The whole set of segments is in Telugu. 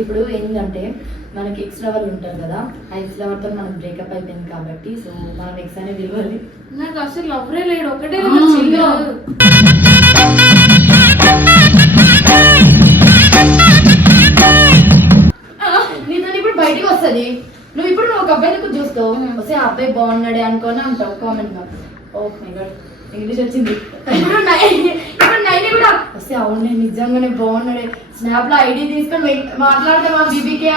ఇప్పుడు ఏంటంటే మనకి ఎక్స్ లవర్ ఉంటారు కదా, ఆ ఎక్స్ లవర్ తో మనకు బ్రేకప్ అయిపోయింది కాబట్టి సో మనం ఎక్స్ అనేది ఇవ్వాలి. నాకు అసలు లవ్వరే లేడు, ఒకటే నీతో ఇప్పుడు బయటికి వస్తుంది. నువ్వు ఇప్పుడు ఒక అబ్బాయిని చూస్తావు, వస్తే ఆ అబ్బాయి బాగున్నాడే అనుకోని అంటావు కామెంట్ గా. ఓకే ఇంగ్లీష్ వచ్చింది. ఇప్పుడు నైని కూడా వస్తే అవును నేను నిజంగానే బాగున్నాడే, స్నాప్ లో ఐడి తీసుకొని మాట్లాడతాం మా బీబీకే.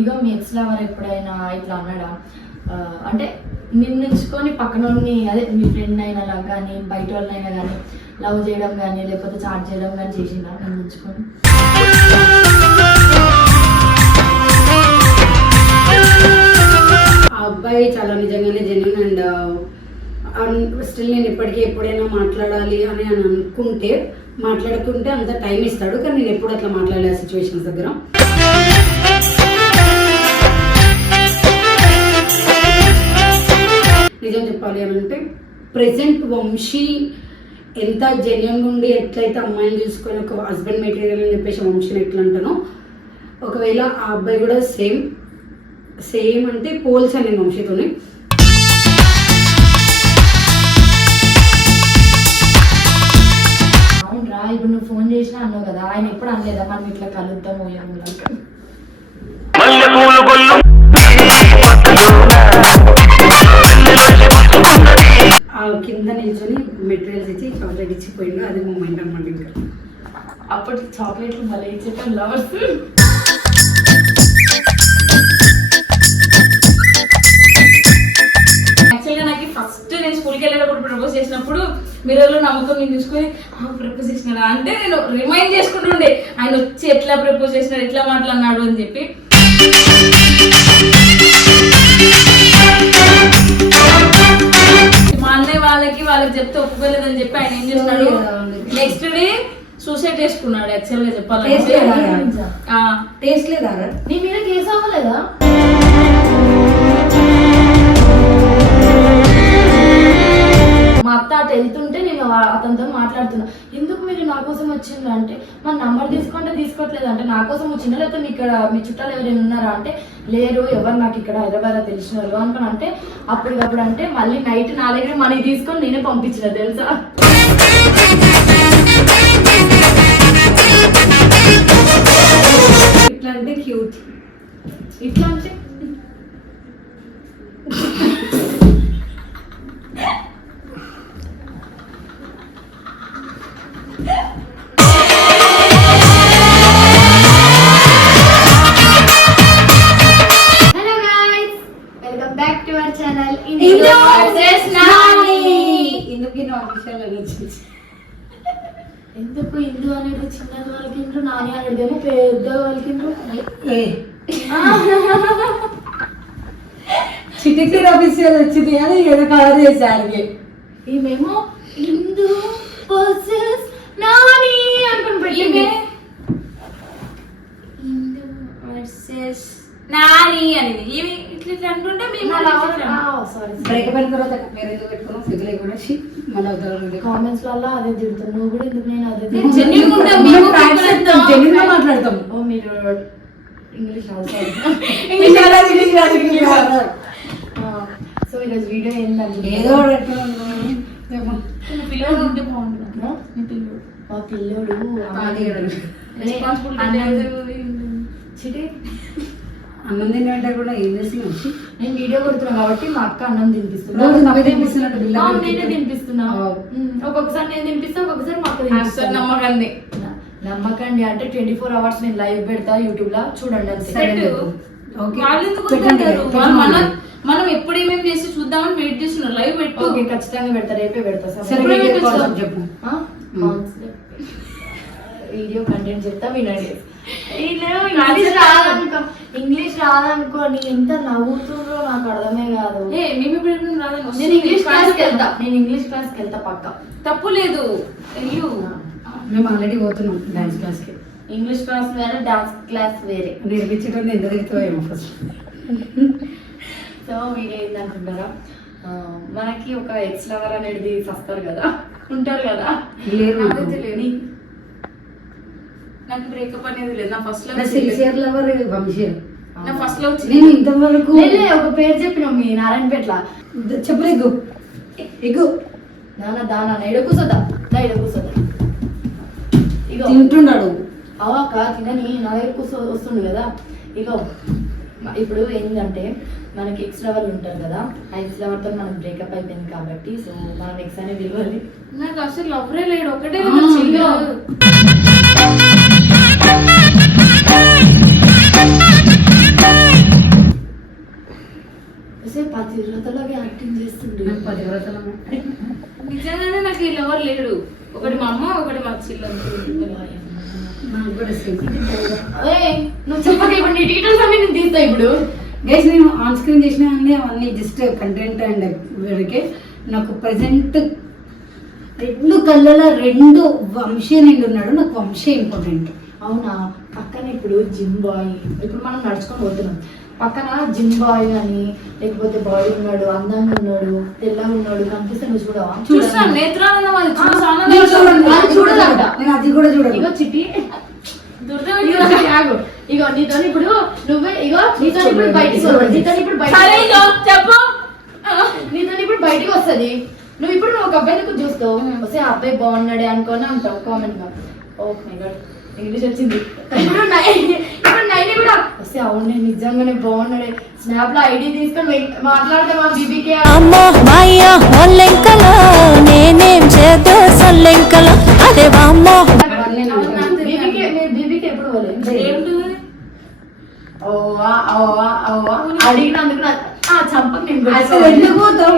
ఇగో మీ ఎక్స్ లవర్ ఎప్పుడైనా ఇట్లా అన్నాడా అంటే నిన్నుంచుకొని పక్కన అదే మీ ఫ్రెండ్ అయినా కానీ బయట వాళ్ళైనా కానీ లవ్ చేయడం కానీ లేకపోతే చాట్ చేయడం కానీ చేసిందా నిన్నుంచుకొని? ఆ అబ్బాయి చాలా నిజంగానే జెన్యూన్ అండ్ స్టిల్ నేను ఇప్పటికీ ఎప్పుడైనా మాట్లాడాలి అని మాట్లాడుకుంటే అంత టైం ఇస్తాడు, కానీ నేను ఎప్పుడు అట్లా మాట్లాడలే సిచ్యువేషన్స్ దగ్గర. నిజం చెప్పాలి అని అంటే ప్రెసెంట్ వంశీ ఎంత జెన్యూన్ ఉండి ఎట్లయితే అమ్మాయిని చూసుకొని ఒక హస్బెండ్ మెటీరియల్ అని చెప్పేసి వంశీని ఎట్లా అంటానో, ఒకవేళ ఆ అబ్బాయి కూడా సేమ్ అంటే పోల్చాను నేను వంశీతోనే. అవునరా, ఇప్పుడు నువ్వు ఫోన్ చేసినా అన్నావు కదా, ఆయన ఎప్పుడు అనలేదా మనం ఇట్లా కలుద్దాము? కింద నిల్చొని మెటీరియల్స్ ఇచ్చి చాక్లెట్ ఇచ్చిపోయిండు, అది మూమెంట్ అనమాట. ఇంకా అప్పుడు చాక్లెట్లు మళ్ళీ ఇచ్చేటాం లవర్స్. యాక్చువల్గా నాకు ఫస్ట్ నేను స్కూల్కి వెళ్ళేటప్పుడు ప్రపోజ్ చేసినప్పుడు మీరు నమ్మకం నేను చూసుకొని ప్రపోజ్ చేసినాడా అంటే నేను రిమైండ్ చేసుకుంటుండే ఆయన వచ్చి ఎట్లా ప్రపోజ్ చేసినాడు, ఎట్లా మాట్లాడినాడు అని చెప్పి. మా అన్నయ్య వాళ్ళకి చెప్తే ఒప్పుకోలేదని చెప్పి ఆయన ఏం చేస్తున్నాడు, నెక్స్ట్ డే సూసైడ్ చేసుకున్నాడు. యాక్చువల్ గా చెప్పాలంటే టేస్ట్ లేదా నీ మీద కేసు అవ్వలేదా? మా అత్త అటు వెళ్తుంటే నేను అతనితో మాట్లాడుతున్నా, ఎందుకు మీరు నా కోసం వచ్చిండ్రు అంటే మన నంబర్ తీసుకోవట్లేదు అంటే నా కోసం వచ్చిందా లేకపోతే మీ ఇక్కడ మీ చుట్టాలు ఎవరైనా ఉన్నారా అంటే లేరు, ఎవరు నాకు ఇక్కడ హైదరాబాద్ తెలిసిన వాళ్ళు అనుకుని అంటే అప్పటికప్పుడు అంటే మళ్ళీ నైట్ నా దగ్గర మనీ తీసుకొని నేనే పంపించిన తెలుసా. ఇట్లా అంటే క్యూట్, ఇట్లా అంటే ఎందుకు ఇందు అనేది చిన్న వాళ్ళకి నాని అనేది పెద్ద వాళ్ళకి చిటికి ఆఫీసర్ వచ్చింది అని ఏదో కలర్ చేశారు. ఈమెమో ఇందు వర్సెస్ నాని అనుకుని పెట్టింది. ఇందు వర్సెస్ నాని అనేది ఇవి ఇట్లా అనుకుంటే బ్రేకప్ అయిన తర్వాత పేరు ఎందుకు పెట్టుకున్నాం సిగ్గులే కూడా మళ్ళీ కామెంట్స్ వల్ల అదే తిడుతాను, నువ్వు కూడా ఎందుకు నేను అదే జెన్యూన్ గా మాట్లాడతాం. ఓ మీరు ఇంగ్లీష్ సో ఈరోజు వీడియో ఏంటంటే ఏదో పిల్లడు ఉంటే బాగుంటుంది. మా పిల్లోడు చిటి అన్నం తింటే కూడా ఏం చేస్తున్నావు? నేను వీడియో కొడుతున్నా కాబట్టి మా అక్క అన్నం తినిపిస్తున్నా, నేనే తినిపిస్తున్నా. ఒక్కొక్కసారి నేను తినిపిస్తా, ఒక్కొక్కసారి మా అక్క తినిపిస్తా. నమ్మకండి అంటే 24 hours నేను లైవ్ పెడతా యూట్యూబ్ లో, చూడండి అంతే. మనం ఎప్పుడు ఏమేమి చేసి చూద్దామని వెయిట్ చేస్తున్నారు, లైవ్ పెట్టు. ఓకే ఖచ్చితంగా పెడతా, రేపే పెడతా. వీడియో కంటెంట్ చెప్తా వినండి. ఇంగ్లీష్ రాదనుకోని ఎంత నవ్వుతుండ్రో నాకు అర్థమే కాదు. మేము నేను ఇంగ్లీష్ క్లాస్కి వెళ్తా పక్క, తప్పు లేదు. మేము ఆల్రెడీ పోతున్నాం డాన్స్ క్లాస్ కి. ఇంగ్లీష్ క్లాస్ వేరే, డాన్స్ క్లాస్ వేరే. నేర్పించడం ఎంత తిరుగుతాయేమో ఫస్ట్. సో వీడియో ఏంటనుకుంటారా, మనకి ఒక ఎక్స్ లవర్ అనేది వస్తారు కదా, ఉంటారు కదా, లేరు. నాకు తెలియదు. నాకు బ్రేకప్ అనేది లేదు. నా ఫస్ట్ లో సిన్సియర్ లవర్ వంశీ. నా ఫస్ట్ లో నేను ఇంతవరకు నేనే ఒక పేరు చెప్పినాం మీ నారాయణపేట్ల. చెప్పలేదు. ఎగ్గు నాన్న దానా ఎడ కూర్చోదా, ఎడ కూర్చోదా. ఇగో తింటున్నాడు. అవాక తినని నా దగ్గర వస్తుండు కదా. ఇగో ఇప్పుడు ఏంటంటే మనకి ఎక్స్ లవర్ ఉంటారు కదా, ఆ ఎక్స్ లవర్తో మనకు బ్రేకప్ అయిపోయింది కాబట్టి సో మనం ఎక్స్ అనే విలువలి. నాకు అసలు లవరే లేడు, ఒకటే ఇగో పతివ్రతలాగా యాక్టింగ్ చేస్తుండే. నిజంగానే నాకు ఈ లవర్ లేడు. ఒకటి మా అమ్మ, ఒకటి మా చిల్ల. నువ్వు చెప్పక ఇప్పుడు నీ డీటెయిల్స్ అన్ని నేను తీస్తా ఇప్పుడు. గైస్ నేను ఆన్ స్క్రీన్ చేసిన అన్నీ అవన్నీ జస్ట్ కంటెంట్ అండ్ వరకే. నాకు ప్రెసెంట్ 2 కళ్ళలో 2 వంశీ నిండు ఉన్నాడు. నాకు వంశీ ఇంపార్టెంట్. అవునా, పక్కన ఇప్పుడు జిమ్ బాయ్, ఇప్పుడు మనం నడుచుకొని పోతున్నాం, పక్కన జిమ్ బాయ్ అని లేకపోతే బాయ్ ఉన్నాడు, అందంగా ఉన్నాడు, తెల్లగా ఉన్నాడు కనిపిస్తే నువ్వు చూడవా? చూస్తాను, నేత్రానందం అది నేను చూడదంట. నేను అది కూడా చూడను. ఇగో చిట్టి దుర్గా ఇగో నీతో ఇప్పుడు నువ్వే ఇగో నీతో ఇప్పుడు బయటికి నీతో ఇప్పుడు చెప్పు. నీతో ఇప్పుడు బయటికి వస్తుంది. నువ్వు ఇప్పుడు ఒక అబ్బాయిని చూస్తావు, వస్తే ఆ అబ్బాయి బాగున్నాడే అనుకొని అంటావు కామెంట్ గా. ఓకే గాడ్ ఇంగ్లీష్ వచ్చింది. ఇప్పుడు నైని కూడా వస్తే అవును నేను నిజంగానే బాగున్నాడే, స్నాప్ లో ఐడి తీసుకొని మాట్లాడతా మా బీబీకే. అమ్మో మాయ ఒల్లెంకల నేనేం చేద్దో సొల్లెంకల అదే వామ్మో. బీబీకే ఎప్పుడు పోలేదు ఏంటి అడిగినందుకు చంపకు నేను అసలు ఎందుకు పోతాం?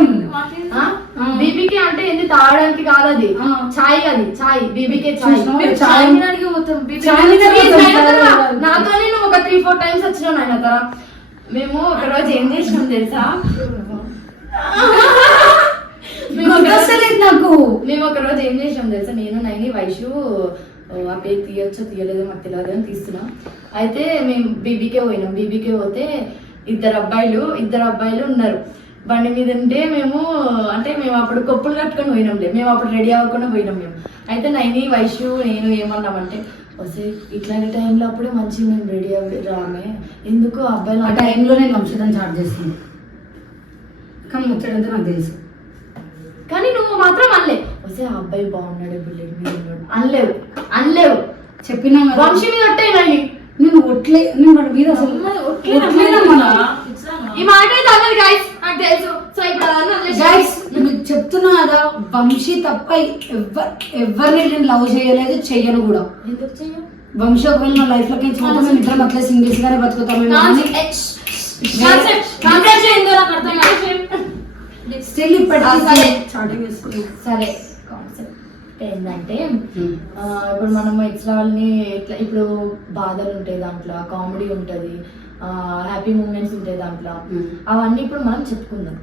బీబీకే అంటే ఏంది తాగడానికి కాదు, అది చాయ్, అది చాయ్ బీబీకే చాయ్. చాయ్ నాతోనే నువ్వు ఒక 3-4 టైమ్స్ వచ్చినావు నాయన తర. మేము ఒక రోజు ఏం చేసినాం తెలుసా, నాకు మేము ఒక రోజు ఏం చేసినాం తెలుసా, నేను నైని వైషు ఆ పేరు తీయొచ్చో తీయలేదో మాకు తెలియదు అని తీస్తున్నాం. అయితే మేము బీబీకే పోయినాం. బీబీకే పోతే ఇద్దరు అబ్బాయిలు ఉన్నారు బండి మీద ఉంటే. మేము అప్పుడు కొప్పులు కట్టుకొని పోయినాంలే, మేము అప్పుడు రెడీ అవ్వకుండా పోయినాం మేము. అయితే నైని వైషు నేను ఏమన్నామంటే, వస్తే ఇట్లాంటి టైంలో అప్పుడే మంచిగా మేము రెడీ అవ్వి రామే, ఎందుకు అబ్బాయిలు ఆ టైంలో నేను వంశం చార్జ్ చేస్తాను. కానీ ముచ్చడంతా నాకు తెలుసు. కానీ నువ్వు మాత్రం అనలే, వస్తే ఆ అబ్బాయి బాగున్నాడు బుల్లెట్ మీద ఉన్నాడు అనలేవు. చెప్పినా వంశీ మీద ఒట్టేనండి. నేను ఒట్లే, నేను వాడి మీద అసలు ఈ మాట అయితే అన్నది గైస్, నాకు తెలుసు. సో ఇప్పుడు గైస్ మీకు చెప్తున్నా కదా, వంశీ తప్ప ఎవరిని నేను లవ్ చేయలేదు, చెయ్యను కూడా. ఎందుకు చెయ్యవు? వంశీ ఒకవేళ నా లైఫ్ లోకి చూద్దాం, మేము ఇద్దరం అట్లా సింగిల్స్ గానే బతుకుతామేమో. స్టిల్ ఇప్పటికీ సరే కాన్సెప్ట్ ఏంటంటే ఇప్పుడు మనం ఎక్స్ వాళ్ళని ఎట్లా, ఇప్పుడు బాధలు ఉంటాయి దాంట్లో, కామెడీ ఉంటుంది, హ్యాపీ మూమెంట్స్ ఉంటాయి దాంట్లో, అవన్నీ ఇప్పుడు మనం చెప్పుకుందాం.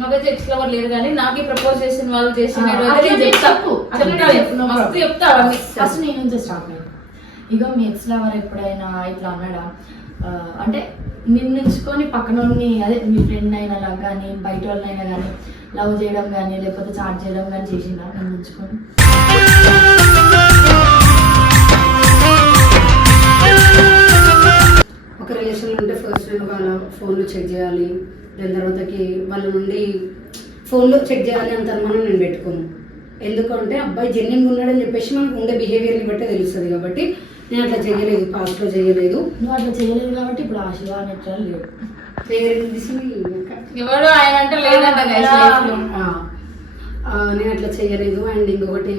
నాకైతే ఎక్స్ లవర్ లేరు, కానీ నాకే ప్రపోజ్ చేసిన వాళ్ళు చేసిన చెప్తా. ఫస్ట్ నేను నుంచి స్టార్ట్ అయ్యాను. ఇగో మీ ఎక్స్ లవర్ ఎప్పుడైనా ఇట్లా అన్నాడా, అంటే నిన్నుంచుకొని పక్కన అదే మీ ఫ్రెండ్ అయినా కానీ బయట వాళ్ళనైనా కానీ లవ్ చేయడం కానీ లేకపోతే చాట్ చేయడం కానీ చేసిందా నిన్నుంచుకొని? ఒక రిలేషన్ ఉంటే ఫస్ట్ నేను వాళ్ళ ఫోన్లు చెక్ చేయాలి, దాని తర్వాతకి వాళ్ళ నుండి ఫోన్లో చెక్ చేయాలి అంత అనుమానం నేను పెట్టుకోను. ఎందుకంటే అబ్బాయి జెన్యున్గా ఉన్నాడని చెప్పేసి మనకు ఉండే బిహేవియర్ని బట్టే తెలుస్తుంది. కాబట్టి నేను అట్లా చేయలేదు, పాస్ట్లో చేయలేదు. నువ్వు అట్లా చేయలేదు కాబట్టి ఇప్పుడు ఆ శివ అనేట్లా లేవు. ఎవడు ఆయన అంటే లేదంట. నేను అట్లా చేయలేదు. అండ్ ఇంకొకటి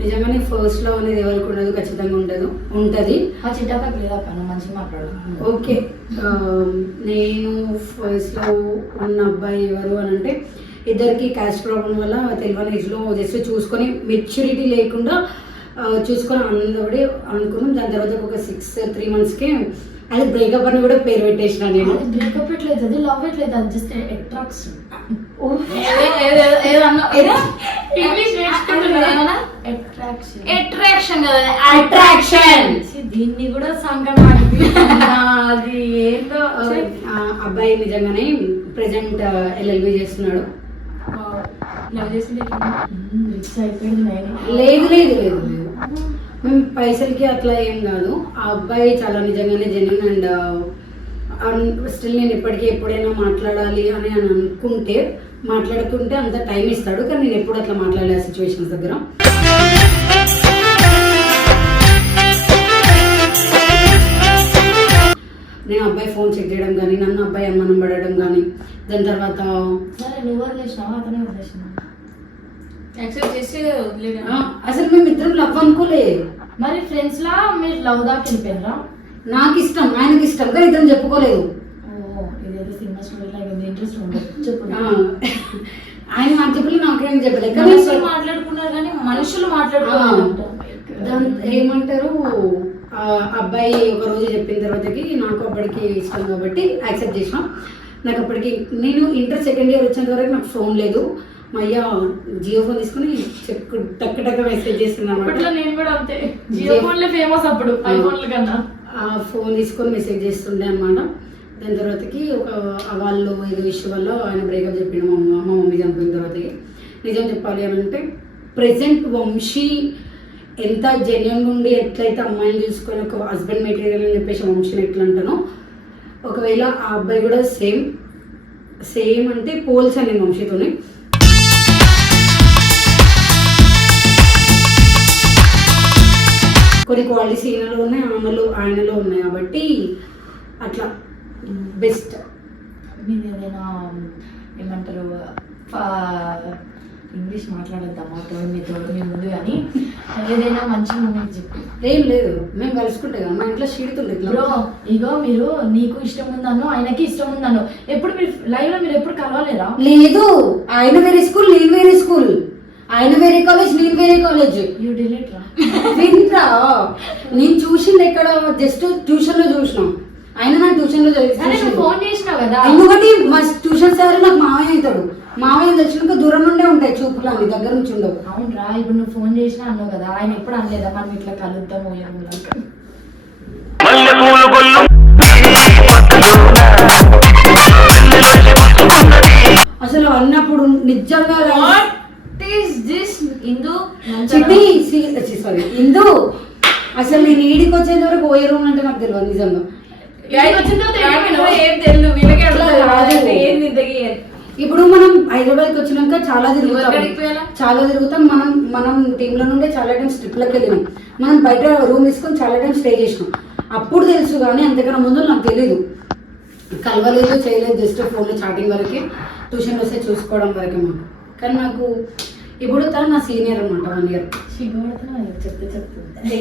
నిజంగానే ఫస్ట్ లవ్ అనేది ఎవరికి ఉండదు, ఖచ్చితంగా ఉంటుంది. ఆ చిట్టాపకి లేదా నువ్వు మంచిగా మాట్లాడు. ఓకే, నేను ఫస్ట్ లో ఉన్న అబ్బాయి ఎవరు అని అంటే, ఇద్దరికి క్యాస్ట్ ప్రాబ్లం వల్ల తెలియని ఏజ్లో జస్ట్ చూసుకొని మెచ్యూరిటీ లేకుండా చూసుకొని అందబడి అనుకున్నాం. దాని తర్వాత ఒక 3 monthsకి అది బ్రేకప్ అని కూడా పేరు పెట్టేసిన. నేను బ్రేకప్ ఎట్లేదు, అది లవ్ ఎట్లేదు, అది జస్ట్ అట్రాక్షన్. దీన్ని కూడా సంకటం. అది ఏంటో. అబ్బాయి నిజంగానే ప్రెసెంట్ LLB చేస్తున్నాడు. లవ్ చేసింది రిచ్ అయిపోయింది నేను. లేదు లేదు లేదు లేదు మేము పైసలకి అట్లా ఏం కాదు. ఆ అబ్బాయి చాలా నిజంగానే జెన్యున్ అండ్ స్టిల్ నేను ఇప్పటికీ ఎప్పుడైనా మాట్లాడాలి అని అనుకుంటే మాట్లాడుకుంటే అంత టైం ఇస్తాడు. కానీ నేను ఎప్పుడు అట్లా మాట్లాడే సిచ్యువేషన్స్ దగ్గర నేను అబ్బాయి ఫోన్ చెక్ చేయడం కానీ నన్ను అబ్బాయి అనుమానం పడడం కానీ దాని తర్వాత సరే నువ్వు వదిలేసినావా అతనే వదిలేసినావా? యాక్సెప్ట్ చేసి వదిలేదా? అసలు మేము ఇద్దరం లవ్ అనుకోలే. మరి ఫ్రెండ్స్ లా మీరు లవ్ దాకా వెళ్ళిపోయినరా? నాకు ఇష్టం ఆయనకి ఇష్టం కానీ ఇద్దరం చెప్పుకోలేదు. ఓ ఇదేదో సినిమా స్టోరీ లాగా ఉంది, ఇంట్రెస్ట్ ఉండదు చెప్పు. ఆయన నాకు చెప్పలేదు నాకేం చెప్పలేదు. మనుషులు మాట్లాడుకున్నారు కానీ మనుషులు మాట్లాడుకోవాలి. దాని ఏమంటారు అబ్బాయి ఒక రోజు చెప్పిన తర్వాతకి నాకు అప్పటికి ఇష్టం కాబట్టి యాక్సెప్ట్ చేసినాం. నాకు అప్పటికి నేను ఇంటర్ సెకండ్ ఇయర్ వచ్చేంత వరకు నాకు ఫోన్ లేదు. మా అయ్య జియో ఫోన్ తీసుకుని టక్ టక్ మెసేజ్ చేస్తున్నాను అప్పట్లో నేను కూడా అంతే, జియో ఫోన్లే ఫేమస్ అప్పుడు ఐఫోన్ల కన్నా. ఆ ఫోన్ తీసుకొని మెసేజ్ చేస్తుండే అనమాట. దాని తర్వాతకి వాళ్ళు ఏదో ఇష్యూ వల్ల ఆయన బ్రేకప్ చెప్పిండు మా మమ్మీ చనిపోయిన తర్వాతకి. నిజం చెప్పాలి అని అంటే ప్రెసెంట్ వంశీ ఎంత జెన్యున్ ఉండి ఎట్లయితే అమ్మాయిని చూసుకొని ఒక హస్బెండ్ మెటీరియల్ అని చెప్పేసి వంశీని ఎట్లా అంటానో ఒకవేళ ఆ అబ్బాయి కూడా సేమ్ అంటే పోల్చాను నేను వంశీతోనే. కొన్ని క్వాలిటీస్ ఈయనలో ఉన్నాయి, ఆయనలో ఉన్నాయి కాబట్టి అట్లా బెస్ట్. మీరు ఏదైనా ఏమంటారు ఇంగ్లీష్ మాట్లాడద్దామా మీతో మీ ముందు, కానీ ఏదైనా మంచి మూమెంట్ చెప్పు. ఏం లేదు మేము కలుసుకుంటే కదా మా ఇంట్లో షీడుతుండే బ్రో. ఇగో మీరు నీకు ఇష్టం ఉందను ఆయనకి ఇష్టం ఉందను, ఎప్పుడు మీరు లైవ్ లో మీరు ఎప్పుడు కలవలేరా? లేదు, ఆయన వేరే స్కూల్ నేను వేరే స్కూల్, ఆయన వేరే కాలేజ్ నేను వేరే కాలేజ్. యూ డిలీట్ రా వింట్రా నేను చూసింది ఎక్కడ జస్ట్ ట్యూషన్ లో చూసినాం. ఆయన నాకు ట్యూషన్ లో ఫోన్ చేసినావు కదా. ఎందుకంటే మా ట్యూషన్ సార్ నాకు మావయ్య అవుతాడు. మావయ్య తెలిసినాక దూరం నుండే ఉంటాయి చూపులు, అన్ని దగ్గర నుంచి ఉండవు. అవునరా, ఇప్పుడు నువ్వు ఫోన్ చేసినా అన్నావు కదా, ఆయన ఎప్పుడు అనలేదా మనం ఇట్లా కలుద్దాము? అసలు అన్నప్పుడు నిజంగా సారీ ఇందు అసలు నేను ఈడికి వచ్చేంత వరకు ఓ రూమ్ అంటే నాకు తెలియదు నిజంగా. ఇప్పుడు మనం హైదరాబాద్కి వచ్చినాక చాలా తిరుగుతాం. మనం టీంలో నుండే చాలా టైం ట్రిప్లకు వెళ్ళినాం. మనం బయట రూమ్ తీసుకొని చాలా టైం స్టే చేసినాం. అప్పుడు తెలుసు కానీ అంతకన్నా ముందు నాకు తెలీదు, కలవలేదు చేయలేదు. జస్ట్ ఫోన్లో చాటింగ్ వరకే, ట్యూషన్ వస్తే చూసుకోవడం వరకే మాకు. కానీ నాకు ఇప్పుడు తను నా సీనియర్ అనమాట, 1 year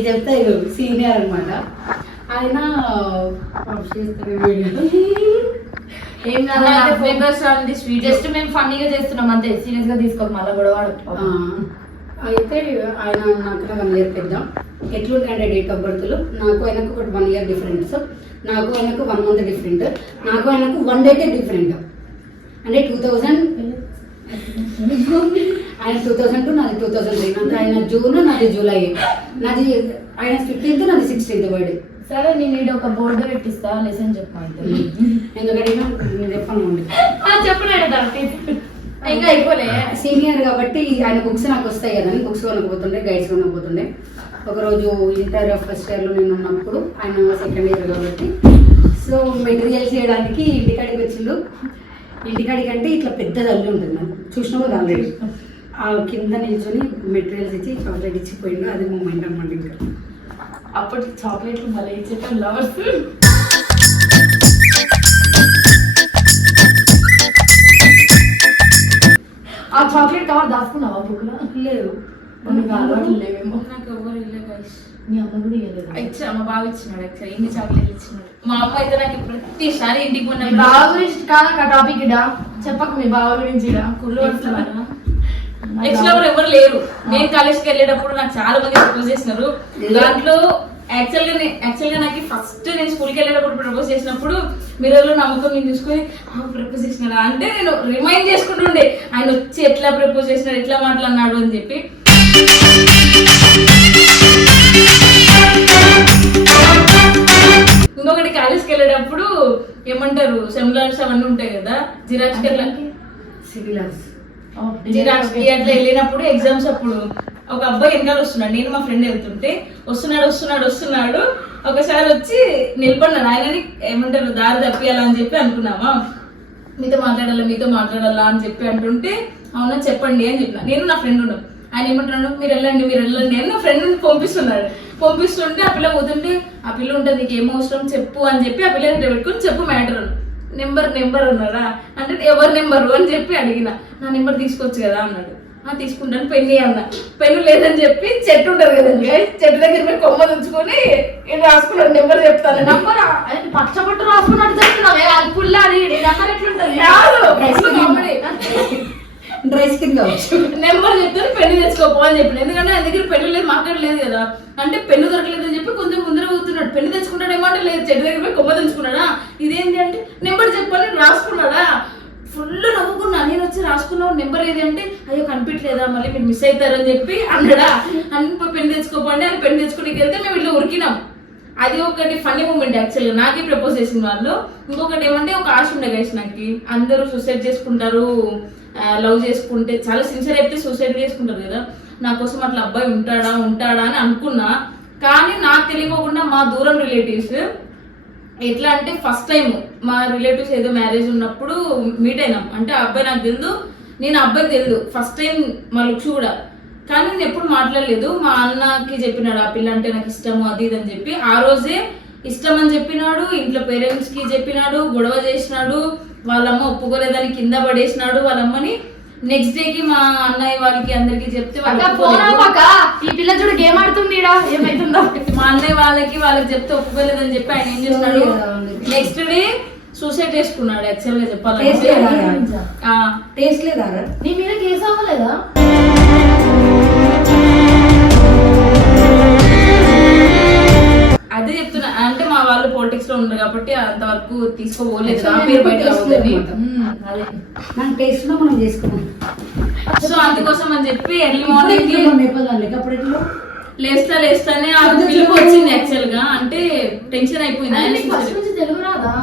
చెప్తే సీనియర్ అనమాట. ఆయన ఏం జస్ట్ మేము ఫన్నీగా చేస్తున్నాం అంతే, సీరియస్ గా తీసుకోక మళ్ళీ గొడవ. అయితే ఆయన నాకు 1 year పెద్ద. ఎట్లుంటే డేట్ ఆఫ్ బర్త్లు నాకు ఆయనకు ఒకటి 1 year డిఫరెన్స్, నాకు ఆయనకు 1 month డిఫరెంట్, నాకు ఆయనకు 1 day డిఫరెంట్. అంటే 2000 ఆయన 2002 నాది 2003. నాకు ఆయన జూన్ నాది జూలై, నాది ఆయన 15th నాది 16th బర్త్డే. సరే నేను ఒక బోర్డు పెట్టిస్తా, లెసన్ చెప్పమంటే ఎందుకంటే నేను చెప్పను ఇంకా అయిపోలే. సీనియర్ కాబట్టి ఆయన బుక్స్ నాకు వస్తాయి కదా, బుక్స్ కొనకపోతుండే, గైడ్స్ కొనకపోతుండే. ఒకరోజు ఇంటర్ ఫస్ట్ ఇయర్లో నేను ఉన్నప్పుడు, ఆయన సెకండ్ ఇయర్ కాబట్టి సో మెటీరియల్స్ చేయడానికి ఇంటికాడికి వచ్చిండు. ఇంటికాడికి అంటే ఇట్లా పెద్ద తల్లి ఉంటుంది, నాకు చూసినా కూడా ఆల్రెడీ ఆ కింద నిల్చొని మెటీరియల్స్ ఇచ్చి చాక్లెట్ ఇచ్చిపోయిండు. అది మూమెంట్ అన్నమాట. ఇంకా అప్పటికి చాక్లెట్లు మళ్ళీ ఇచ్చేటం లవర్స్. ఆ చాక్లెట్ కవర్ దాచుకున్నావా బుక్లో? లేదు, అలవాట్లు లేవేమో. నాకు ఎవరు ఇల్లే guys. మీ అమ్మ కూడా ఇవ్వలేదు. ఇచ్చా, మా బావ ఇచ్చినాడు. అట్లా ఎన్ని చాక్లెట్లు ఇచ్చినాడు మా అమ్మ అయితే. నాకు ప్రతిసారి ఇంటికి మీ బావ గురించి కాదు ఆ టాపిక్ ఇడా చెప్పకు, మీ బావ గురించి కుళ్ళు పడుతున్నారా? ఎక్స్ లవర్ ఎవరు లేరు. నేను కాలేజ్కి వెళ్ళేటప్పుడు నాకు చాలా మంది ప్రపోజ్ చేసినారు. దాంట్లో యాక్చువల్గా నాకు ఫస్ట్ నేను స్కూల్కి వెళ్ళేటప్పుడు ప్రపోజ్ చేసినప్పుడు మిర్రర్లో నమ్మకం నేను చూసుకొని ప్రపోజ్ చేసినాడు అంటే నేను రిమైండ్ చేసుకుంటుండే ఆయన వచ్చి ఎట్లా ప్రపోజ్ చేసినాడు, ఎట్లా మాట్లాడినాడు అని చెప్పి. ఇంకొకటి కాలేజ్కి వెళ్ళేటప్పుడు ఏమంటారు సెమినార్స్ అవన్నీ ఉంటాయి కదా, జిరాక్స్ సివిలార్స్ జిరాక్స్కి అట్లా వెళ్ళినప్పుడు ఎగ్జామ్స్ అప్పుడు ఒక అబ్బాయి వెనకాల వస్తున్నాడు, నేను మా ఫ్రెండ్ వెళ్తుంటే వస్తున్నాడు ఒకసారి వచ్చి నిలబడినాడు. ఆయనని ఏమంటారు దారి తప్పియాలని చెప్పి అనుకున్నామా, మీతో మాట్లాడాలా అని చెప్పి అంటుంటే అవునా చెప్పండి అని చెప్పిన. నేను నా ఫ్రెండ్ ఉన్నాం. ఆయన ఏమంటున్నాడు మీరు వెళ్ళండి నేను నా ఫ్రెండ్ పంపిస్తుంటే ఆ పిల్ల పోతుంటే ఆ పిల్ల ఉంటుంది నీకు ఏమో అవసరం చెప్పు అని చెప్పి ఆ పిల్లని పెట్టుకుని చెప్పు మ్యాటర్ నెంబర్ ఉన్నాడా అంటే ఎవరి నెంబరు అని చెప్పి అడిగిన. నా నెంబర్ తీసుకోవచ్చు కదా అన్నాడు. తీసుకుంటాను పెన్ను అన్న. పెన్ను లేదని చెప్పి చెట్టు ఉంటుంది కదండి, చెట్టు దగ్గర పోయి కొమ్మ ఉంచుకొని రాసుకున్నాడు నెంబర్ చెప్తాను. నంబర్ పచ్చబట్టు రాసుకున్నట్టు చెప్తున్నావే అది పుల్ల అది నెంబర్ ఎట్లుంటది డ్రై స్కిన్ కావచ్చు. నెంబర్ చెప్తాను పెన్ను తెచ్చుకోపో అని చెప్పిన. ఎందుకంటే ఆయన దగ్గర పెన్ను లేదు మాట్లాడలేదు కదా, అంటే పెన్ను దొరకలేదు అని చెప్పి కొంచెం ముందర పోతున్నాడు. పెన్ను తెచ్చుకుంటాడేమో అంటే లేదు, చెట్టు దగ్గర పోయి కొమ్మ తెచ్చుకున్నాడా. ఇదేంటి అంటే నెంబర్ చెప్పాలి రాసుకున్నాడా. ఫుల్ నవ్వుకున్నా. నేను వచ్చి రాసుకున్నావు నెంబర్ ఏది అంటే అయ్యో కనిపించలేదా మళ్ళీ మీరు మిస్ అవుతారని చెప్పి అన్నాడా. అన్ని పెన్ను తెచ్చుకోపోండి అని పెన్ను తెచ్చుకోనికి వెళ్తే మేము ఇట్లా ఉరికినాం. అది ఒకటి ఫన్నీ మూమెంట్ యాక్చువల్గా. నాకే ప్రపోజ్ చేసిన వాళ్ళు. ఇంకొకటి ఏమంటే ఒక ఆశ ఉండే గైస్ నాకు, అందరూ సూసైడ్ చేసుకుంటారు లవ్ చేసుకుంటే, చాలా సిన్సియర్ అయితే సూసైడ్ చేసుకుంటారు కదా. నా కోసం అట్లా అబ్బాయి ఉంటాడా అని అనుకున్నా. కానీ నాకు తెలియకోకుండా మా దూరం రిలేటివ్స్ ఎట్లా అంటే ఫస్ట్ టైం మా రిలేటివ్స్ ఏదో మ్యారేజ్ ఉన్నప్పుడు మీట్ అయినాం. అంటే ఆ అబ్బాయి నాకు తెలియదు, నేను ఆ అబ్బాయికి తెలియదు. ఫస్ట్ టైం మా లుక్స్ కూడా. కానీ నేను ఎప్పుడు మాట్లాడలేదు. మా అన్నకి చెప్పినాడు ఆ పిల్ల అంటే నాకు ఇష్టము అది ఇది అని చెప్పి. ఆ రోజే ఇష్టం అని చెప్పినాడు, ఇంట్లో పేరెంట్స్ కి చెప్పినాడు, గొడవ చేసినాడు, వాళ్ళమ్మ ఒప్పుకోలేదని కింద పడేసినాడు వాళ్ళమ్మని. నెక్స్ట్ డే కి మా అన్నయ్య వాళ్ళకి అందరికి చెప్తే ఈ పిల్ల చూడు గేమ్ ఆడుతుంది ఏమైతుందో. మా అన్నయ్య వాళ్ళకి చెప్తే ఒప్పుకోలేదని చెప్పి ఆయన ఏం చేస్తున్నాడు నెక్స్ట్ డే సూసైడ్ చేసుకున్నాడు. యాక్చువల్ గా చెప్పాలంటే టేస్ట్ లేదా నీ మీద కేసు అవ్వలేదా? అదే చెప్తున్నా. అంటే మా వాళ్ళు పాలిటిక్స్ లో ఉన్నారు కాబట్టి అంతవరకు తీసుకోపోలేదు. నా పేరు బయట మనం చేసుకున్నాం. సో అందుకోసం అని చెప్పి ఎర్లీ మార్నింగ్ లేస్తానే ఆ పిలుపు వచ్చింది. యాక్చువల్ గా అంటే టెన్షన్ అయిపోయింది. తెలుగు రాదా?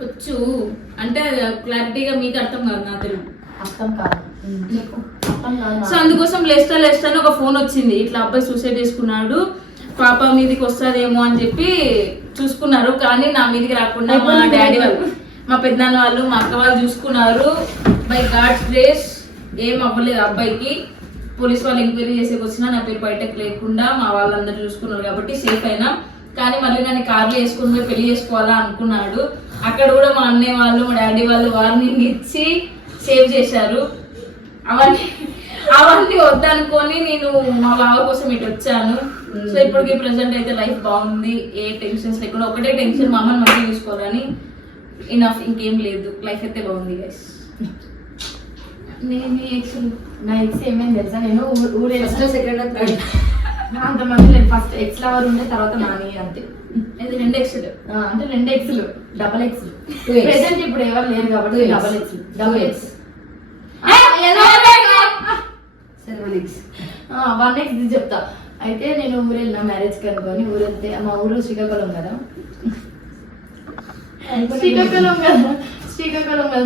వచ్చు అంటే క్లారిటీగా మీకు అర్థం కాదు, నా తెలుగు అర్థం కాదు. సో అందుకోసం లేస్తానే ఒక ఫోన్ వచ్చింది, ఇట్లా అబ్బాయి సూసైడ్ చేసుకున్నాడు, పాప మీదకి వస్తుందేమో అని చెప్పి చూసుకున్నారు. కానీ నా మీదకి రాకుండా మా డాడీ వాళ్ళు, మా పెద్దనాన్న వాళ్ళు, మా అక్క వాళ్ళు చూసుకున్నారు. బై గాడ్స్ గ్రేస్ ఏం అవ్వలేదు అబ్బాయికి. పోలీస్ వాళ్ళు ఎంక్వైరీ చేసేకి వచ్చినా నా పేరు బయటకు లేకుండా మా వాళ్ళందరూ చూసుకున్నారు కాబట్టి సేఫ్ అయినా. కానీ మళ్ళీ నన్ను కార్లో వేసుకుని పోయి పెళ్లి చేసుకోవాలా అనుకున్నాడు. అక్కడ కూడా మా అన్నయ్య వాళ్ళు మా డాడీ వాళ్ళు వార్నింగ్ ఇచ్చి సేవ్ చేశారు. అవన్నీ వద్దనుకొని నేను మా బావ కోసం ఇటు వచ్చాను. సో ఇప్పటికి ప్రెసెంట్ అయితే లైఫ్ బాగుంది, ఏ టెన్షన్స్ లేకుండా. ఒకటే టెన్షన్ మా అమ్మని మంచిగా చూసుకోవాలని, ఇనఫ్, ఇంకేం లేదు. లైఫ్ అయితే బాగుంది గైస్. నా ఎక్స్ ఏమైంది తెలుసా, నేను ఊరే అంతమంది లేదు. ఫస్ట్ ఎక్స్ లవర్ ఉండే, తర్వాత నాని, అంతే. ఇది 2 ఎక్స్లు అంటే 2 ఎక్స్లు, డబల్ ఎక్స్. ప్రెసెంట్ ఇప్పుడు ఎవరు లేరు కాబట్టి double X, double X. 1 X చెప్తా. అయితే నేను ఊరు వెళ్ళిన మ్యారేజ్ కనుకొని. ఊరు వెళ్తే మా ఊరు శ్రీకాకుళం కదా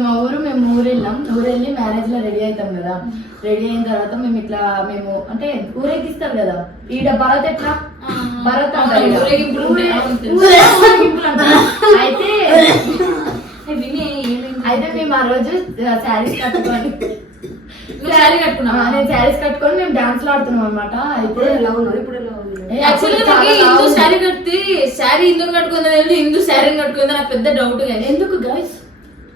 మా ఊరు. మేము ఊరు వెళ్ళాం. ఊరు వెళ్ళి మ్యారేజ్ లో రెడీ అవుతాం కదా. రెడీ అయిన తర్వాత మేము అంటే ఊరేగిస్తారు కదా. ఈడ భరత్ ఎట్లా భరత్ అంటారు. అయితే మేము ఆ రోజు శారీస్ కట్టుకొని నేను శారీస్ కట్టుకొని మేము డాన్స్ ఆడుతున్నాం అనమాట. అయితే ఎలా ఉన్నారు ఇప్పుడు? ఎలా ఉన్నారు? హిందూ శారీ కట్టి శారీ హిందూ కట్టుకుంది, హిందూ శారీ కట్టుకుంది. నాకు పెద్ద డౌట్. ఎందుకు గైస్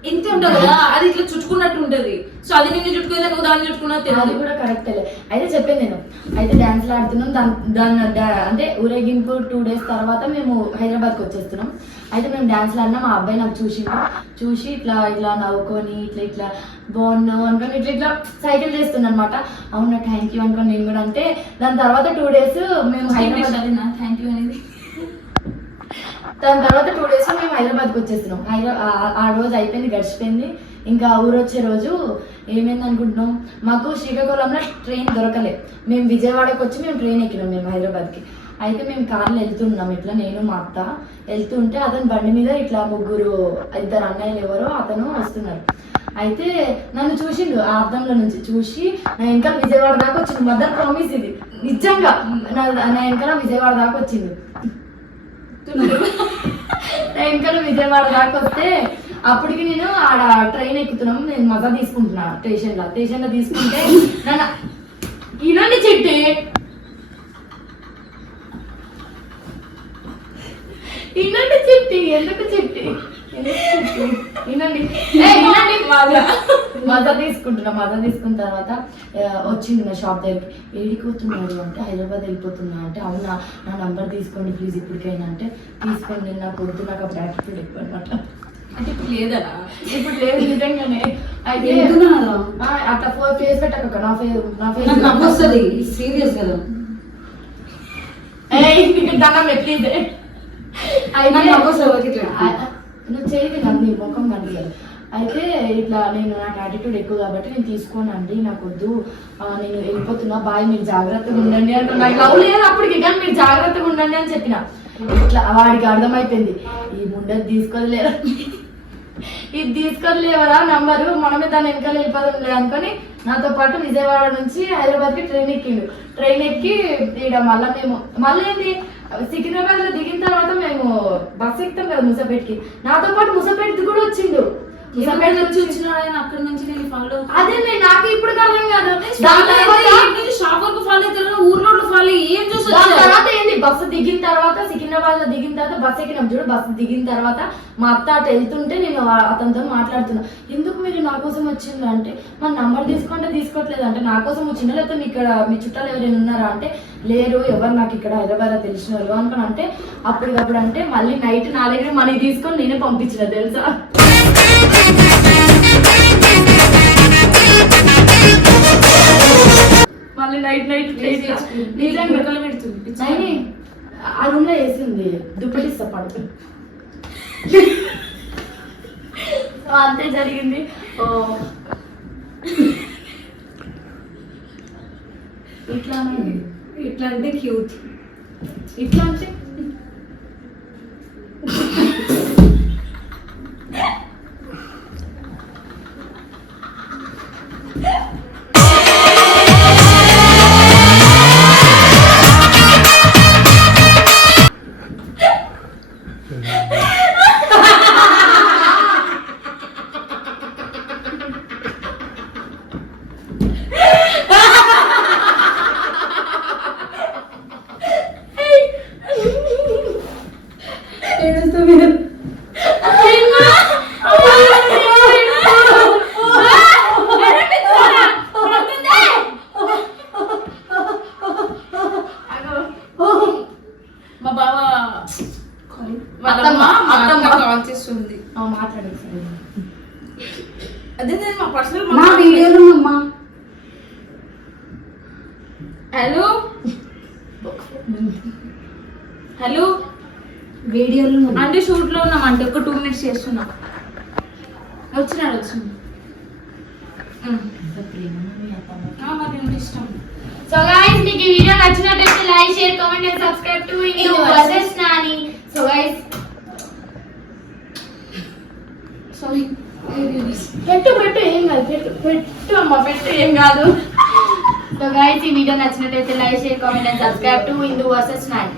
ఇంతే ఉంటుంది కదా, అది ఇట్లా చుట్టుకున్నట్టు ఉంటది. సో అది నిన్ను చుట్టుకుందా నువ్వు దాన్ని చుట్టుకున్నా అది కూడా కరెక్టే. అయితే చెప్పాను నేను. అయితే డాన్స్లు ఆడుతున్నాం. దాని అంటే ఊరేగింపు 2 days తర్వాత మేము హైదరాబాద్కి వచ్చేస్తున్నాం. అయితే మేము డాన్స్లు ఆడినా మా అబ్బాయి నాకు చూసి ఇట్లా నవ్వుకొని ఇట్లా బాగున్నావు అనుకొని ఇట్లా సైకిల్ చేస్తున్నా అనమాట. అవునా థ్యాంక్ యూ అనుకోని నేను కూడా. అంటే దాని తర్వాత 2 days మేము హైదరాబాద్ థ్యాంక్ యూ అనేది. దాని తర్వాత 2 days మేము హైదరాబాద్కి వచ్చేస్తున్నాం. ఆ రోజు అయిపోయింది, గడిచిపోయింది. ఇంకా ఊరు వచ్చే రోజు ఏమైంది అనుకుంటున్నాం, మాకు శ్రీకాకుళంలో ట్రైన్ దొరకలే. మేము విజయవాడకి వచ్చి మేము ట్రైన్ ఎక్కినాం మేము హైదరాబాద్కి. అయితే మేము కార్లో వెళ్తున్నాం ఇట్లా, నేను మా అత్త వెళ్తుంటే అతను బండి మీద ఇట్లా ఇద్దరు అన్నయ్యలు ఎవరో అతను వస్తున్నారు. అయితే నన్ను చూసిండు ఆ అద్దంలో నుంచి చూసి నా వెనకాల విజయవాడ దాకా వచ్చింది. మదర్ ప్రామిస్ ఇది నిజంగా, నా వెనకాల విజయవాడ దాకా వచ్చింది. నా వెనకాల విజయవాడ దాకా వస్తే అప్పటికి నేను ఆడ ట్రైన్ ఎక్కుతున్నాం, నేను మజా తీసుకుంటున్నా స్టేషన్ లో తీసుకుంటే నన్ను ఇలాంటి చెట్టు ఎందుకు చెట్టు మజా తీసుకున్న తర్వాత వచ్చింది నా షాప్ దగ్గరికి. ఏడిపోతున్నాడు అంటే హైదరాబాద్ వెళ్ళిపోతున్నా అంటే, అవునా నా నంబర్ తీసుకోండి ప్లీజ్ ఇప్పటికైనా అంటే, తీసుకోండి నాకు వద్దు, నాకు అప్పుడు యాటిట్యూడ్ ఎక్కువ అనమాట. అంటే ఇప్పుడు లేదనా? ఇప్పుడు లేదు నిజంగానే. అయితే అట్లా ఫేస్ పెట్టక నా ఫేస్ వస్తుంది సీరియస్ కదా. దండం ఎట్లీదే నువ్వు చేయదు కదా, నీ ముఖం కనిపించదు. అయితే ఇట్లా నాకు యాటిట్యూడ్ ఎక్కువ కాబట్టి నేను తీసుకోనండి, నాకు వద్దు, నేను వెళ్ళిపోతున్నా, బాయ్, మీరు జాగ్రత్తగా ఉండండి అంటే. నాకు లవ్ లేదు అప్పటికి, కానీ మీరు జాగ్రత్తగా ఉండండి అని చెప్పిన. ఇట్లా వాడికి అర్థమైపోయింది, ఈ ముండది తీసుకోలేరా, ఇది తీసుకోలేవరా నంబరు, మనమే దాని వెనకాల వెళ్ళిపోదాం లేదు అనుకొని నాతో పాటు విజయవాడ నుంచి హైదరాబాద్కి ట్రైన్ ఎక్కిండు. ట్రైన్ ఎక్కి ఇక్కడ మళ్ళీ ఏంటి సికింద్రాబాద్ లో దిగిన తర్వాత మేము బస్ ఎక్కుతాం కదా ముసాపేట్కి, నాతో పాటు ముసాపేట్ కూడా వచ్చిండు. అక్కడ నుంచి నేను ఫాలో అదే నాకు ఇప్పుడు అర్థం కాదు. షాప్ వరకు ఫాలో అవుతారు, ఊర్లో ఫాలో ఏం చూసి తర్వాత ఏంది, బస్సు దిగిన తర్వాత సికింద్రాబాద్ లో దిగిన తర్వాత బస్సు ఎక్కినాం చూడు. బస్సు దిగిన తర్వాత మా అత్త అటు వెళ్తుంటే నేను అతనితో మాట్లాడుతున్నా, ఎందుకు మీరు నా కోసం వచ్చిండ్రు అంటే, మన నంబర్ తీసుకుంటే తీసుకోవట్లేదు అంటే, నా కోసం వచ్చిందా లేకపోతే మీ చుట్టాలు ఎవరైనా ఉన్నారా అంటే, లేరు, ఎవరు నాకు ఇక్కడ హైదరాబాద్ లో తెలిసిన వాళ్ళు అనుకుని అంటే, అప్పటికప్పుడు అంటే మళ్ళీ నైట్ నా దగ్గర మనీ తీసుకొని నేనే పంపించిన తెలుసా. మళ్ళీ నైట్ ఆ రూమ్ లో వేసింది దుప్పటిస్తా పడుతు. అంతే జరిగింది. ఇట్లా అంటే క్యూట్, ఇట్లా అంటే మా బావ కాల్ చేస్తుంది, మాట్లాడేది. అదే మా పర్సనల్ మా వీడియోలో అమ్మా. హలో హలో వీడియోలో అంటే షూట్ లో ఉన్నామంటే ఒక 2 minutes చేస్తున్నాం. వచ్చినాడు మరి ఇష్టం. సో గైస్ మీకు ఈ వీడియో నచ్చినట్లయితే like, share, comment and subscribe to Indu versus Nani. So guys పెట్టు ఏం కాదు, పెట్టు అమ్మ, పెట్టు ఏం కాదు. సో గైస్ ఈ వీడియో నచ్చినట్లయితే like, share, comment and subscribe to Indu versus Nani.